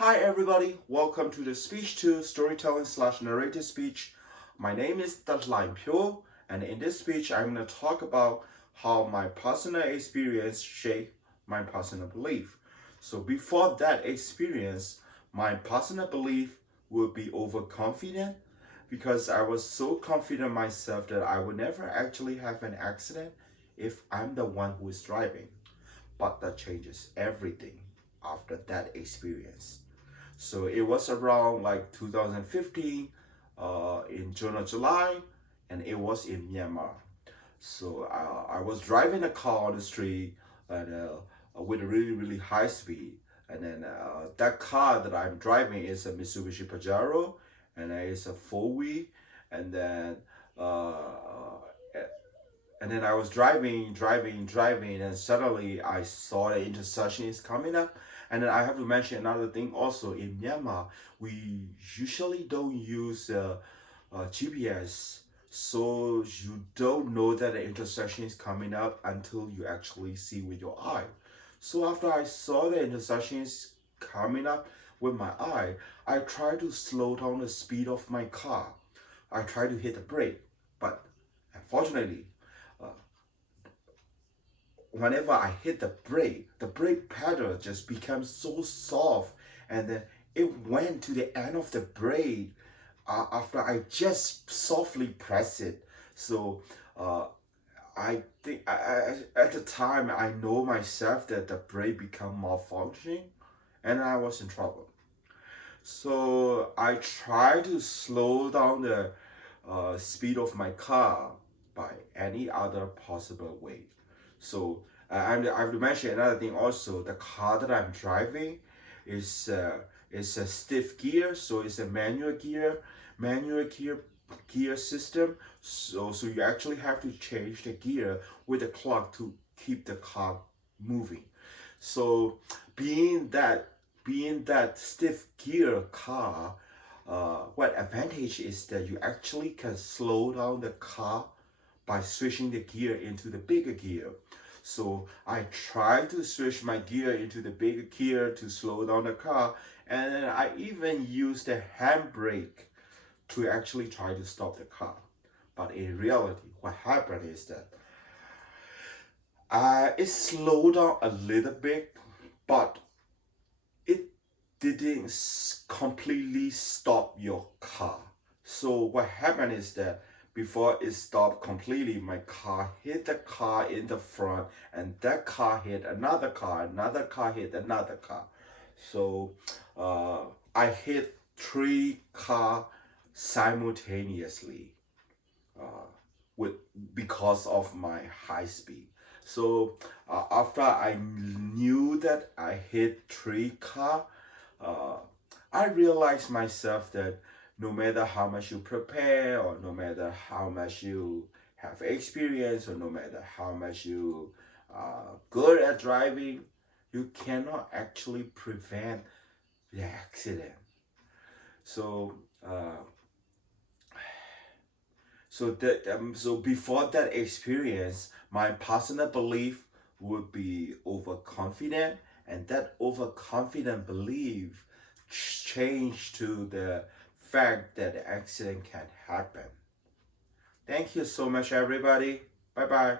Hi everybody, welcome to the Speech 2 Storytelling / Narrative Speech. My name is Lai Pyo, and in this speech I'm going to talk about how my personal experience shaped my personal belief. So before that experience, my personal belief would be overconfident because I was so confident myself that I would never actually have an accident if I'm the one who is driving. But that changes everything after that experience. So it was around like 2015 in June or July, and it was in Myanmar. So I was driving a car on the street and with a really high speed. And then that car that I'm driving is a Mitsubishi Pajero, and it's a four-wheel. And then uh, and then I was driving, and suddenly I saw the intersection is coming up. And then I have to mention another thing also. In Myanmar, we usually don't use GPS, so you don't know that the intersection is coming up until you actually see with your eye. So after I saw the intersection is coming up with my eye, I tried to slow down the speed of my car. I tried to hit the brake, but unfortunately, uh, whenever I hit the brake pedal just became so soft, and then it went to the end of the brake after I just softly press it. So uh, I think at the time I know myself that the brake become malfunctioning, and I was in trouble. So I try to slow down the speed of my car by any other possible way. So I have to mention another thing also. The car that I'm driving is a stiff gear, so it's a manual gear system. So you actually have to change the gear with the clock to keep the car moving. So being that being that stiff gear car, what advantage is that you actually can slow down the car by switching the gear into the bigger gear. So I try to switch my gear into the bigger gear to slow down the car, and then I even use the handbrake to actually try to stop the car. But in reality, what happened is that it slowed down a little bit, but it didn't completely stop your car. So what happened is that before it stopped completely, my car hit the car in the front, and that car hit another car hit another car. So I hit three cars simultaneously uh, with because of my high speed. So after I knew that I hit three car, uh, I realized myself that no matter how much you prepare, or no matter how much you have experience, or no matter how much you are good at driving, you cannot actually prevent the accident. So so before that experience, my personal belief would be overconfident, and that overconfident belief changed to the fact that the accident can happen. Thank you so much, everybody. Bye bye.